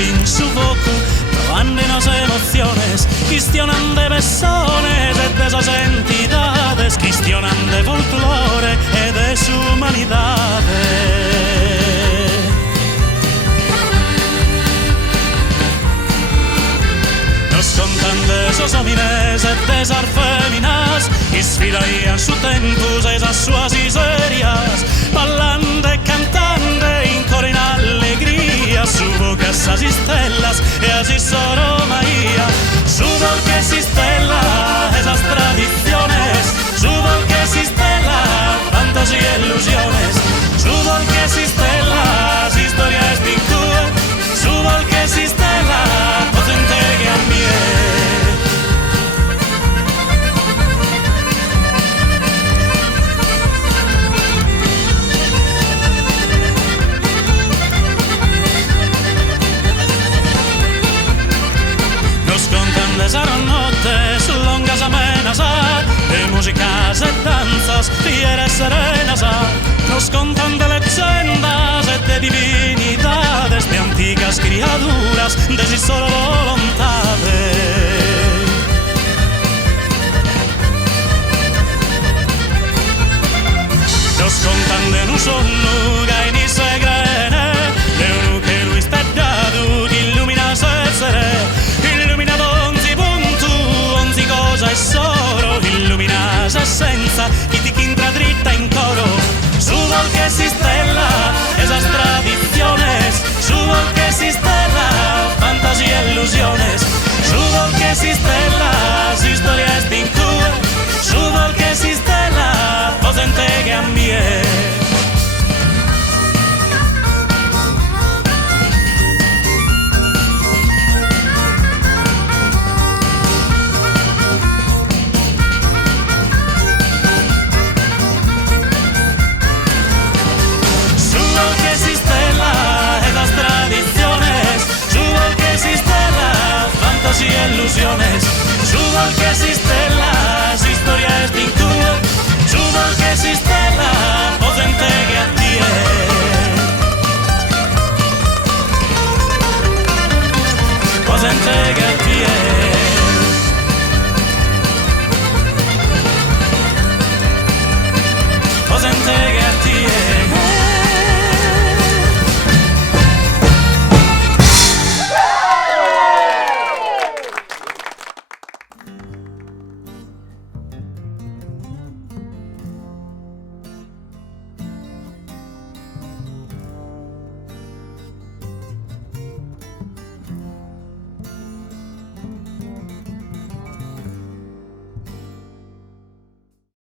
sin su boca, probando las emociones, cuestionan de personas y de esas entidades, cuestionan de folclore y de su humanidad. Nos contan de esos homines y de esas féminas que sfidaían su tempus e esas suas miserias, ballando e cantando in coro in allegria, su boca esas estelas e así solo María, su boca es stella, esas tradiciones, su boca es stella, fantasía e ilusiones, su boca es stella, historia es pintura, su boca es stella, os entregue a mí. Pasaron noches longas amenas de músicas y danzas, fieras serenas. Nos contan de leyendas y de divinidades, de antiguas criaturas, de sí solo voluntades. Nos contan de un solo que ni se cree, de uno que lo está dado, que ilumina se seré. E solo illumina senza chi ti entra dritta in coro, su vol que si stella esas tradiciones, su vol que si stella fantasía e ilusiones, su vol que si stella historia es vincula, su vol que si stella os entregue a mí. Y ilusiones, su vol que existe las historias de incura, su vol que existe la os entregue a ti. Os entregue